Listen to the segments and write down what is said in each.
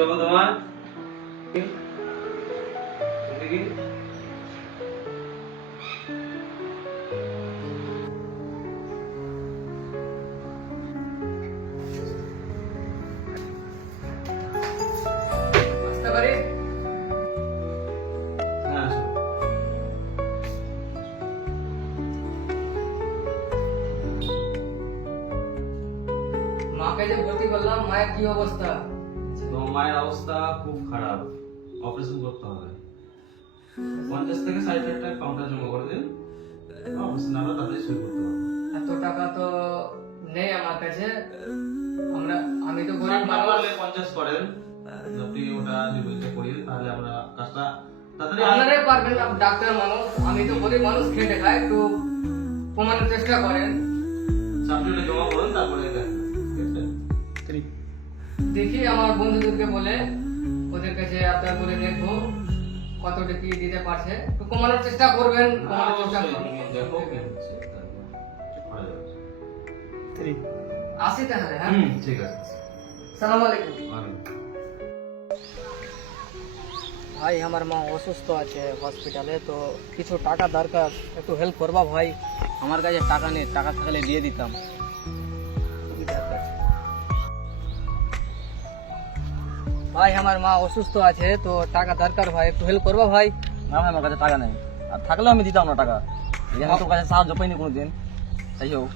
বাবা তোমার। দেখি হ্যাঁ মাকে যে ভর্তি করলাম মায়ের কি অবস্থা? মায়ের অবস্থা খুব খারাপ। অপারেশন করতে হবে। পঞ্চাশ থেকে ষাট হাজার টাকা কাউন্টার জমা করে দিন। অপারেশন আমরা তাড়াতাড়ি শুরু করতে পারব এত টাকা তো নেই আমার কাছে। আমরা আমি তো গরিব মানুষ। পঞ্চাশ করেন। আপনি ওটা ডিপোজিট করিয়ে তাহলে আমরা কাজটা আপনারাই পারবেন না ডাক্তার মানুষ। আমি তো গরিব মানুষ খেটে খাই একটু কমানোর চেষ্টা করেন। ওটা জমা করুন তারপরে? দেখি আমার বন্ধুদেরকে বলে ওদের কাছে আপনার করে দেখব কতটা কি দিতে পারছে। একটু কমানোর চেষ্টা করবেন কমানোর চেষ্টা করবেন। আসি তাহলে হ্যাঁ? ঠিক আছে। সালাম আলাইকুম। ভাই আমার মা অসুস্থ আছে হসপিটালে তো কিছু টাকা দরকার একটু হেল্প করবা ভাই? আমার কাছে টাকা নেই টাকা থাকলে দিয়ে দিতাম। ভাই আমার মা অসুস্থ আছে তো টাকা দরকার ভাই একটু হেল্প করব ভাই? না ভাই আমার কাছে টাকা নেই। আর থাকলেও আমি দিতাম না টাকা। তোর কাছে সাহায্য পাইনি কোনোদিন। তাই হোক।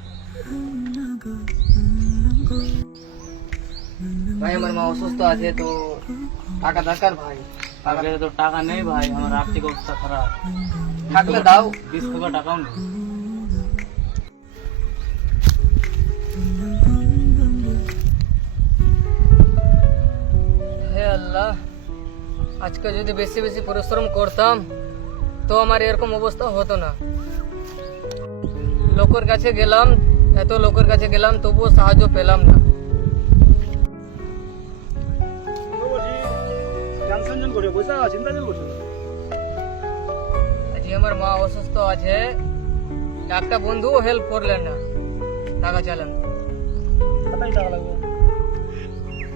ভাই আমার মা অসুস্থ আছে তো টাকা দরকার ভাই। আমার কাছে তো টাকা নেই ভাই আমার আর্থিক অবস্থা খারাপ। থাকলে দাও। বিশ টাকাও নেই। আজকে যদি বেশি বেশি পরিশ্রম করতাম তো আমার এরকম অবস্থা হতো না। লোকের কাছে গেলাম এত লোকের কাছে গেলাম তবুও সাহায্য পেলাম না। আজকে আমার মা অসুস্থ আছে একটা বন্ধুও হেল্প করলেন না টাকা চালান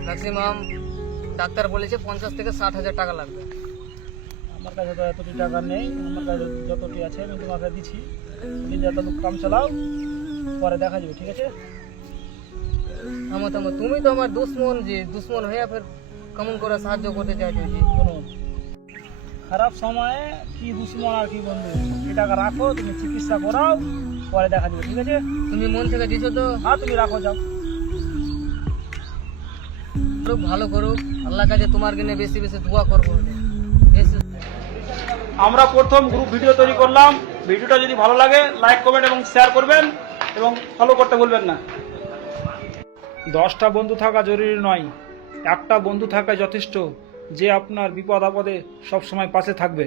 ম্যাক্সিমাম ডাক্তার বলেছে পঞ্চাশ থেকে ষাট হাজার টাকা লাগবে। আমার কাছে তো এতটি টাকা নেই আমার কাছে যতটি আছে আমি তোমাকে দিচ্ছি। তুমি যত কাম চালাও পরে দেখা যাবে ঠিক আছে? থামো থামো তুমি তো আমার দুশ্মন যে দুশ্মন হয়ে ফের কেমন করে সাহায্য করতে চাইছো যে? শুনুন খারাপ সময়ে কি দুশ্মন আর কি বন্ধু? এই টাকা রাখো তুমি চিকিৎসা করাও পরে দেখা যাবে ঠিক আছে? তুমি মন থেকে দিছো তো? হ্যাঁ তুমি রাখো যাও। খুব ভালো করুক। আল্লাহ কাছে তোমার কিনে বেশি বেশি দোয়া করব। আমরা প্রথম গ্রুপ ভিডিও তৈরি করলাম। ভিডিওটা যদি ভালো লাগে লাইক কমেন্ট এবং শেয়ার করবেন এবং ফলো করতে ভুলবেন না। দশটা বন্ধু থাকা জরুরি নয়। একটা বন্ধু থাকা যথেষ্ট। যে আপনার বিপদ আপদে সবসময় পাশে থাকবে।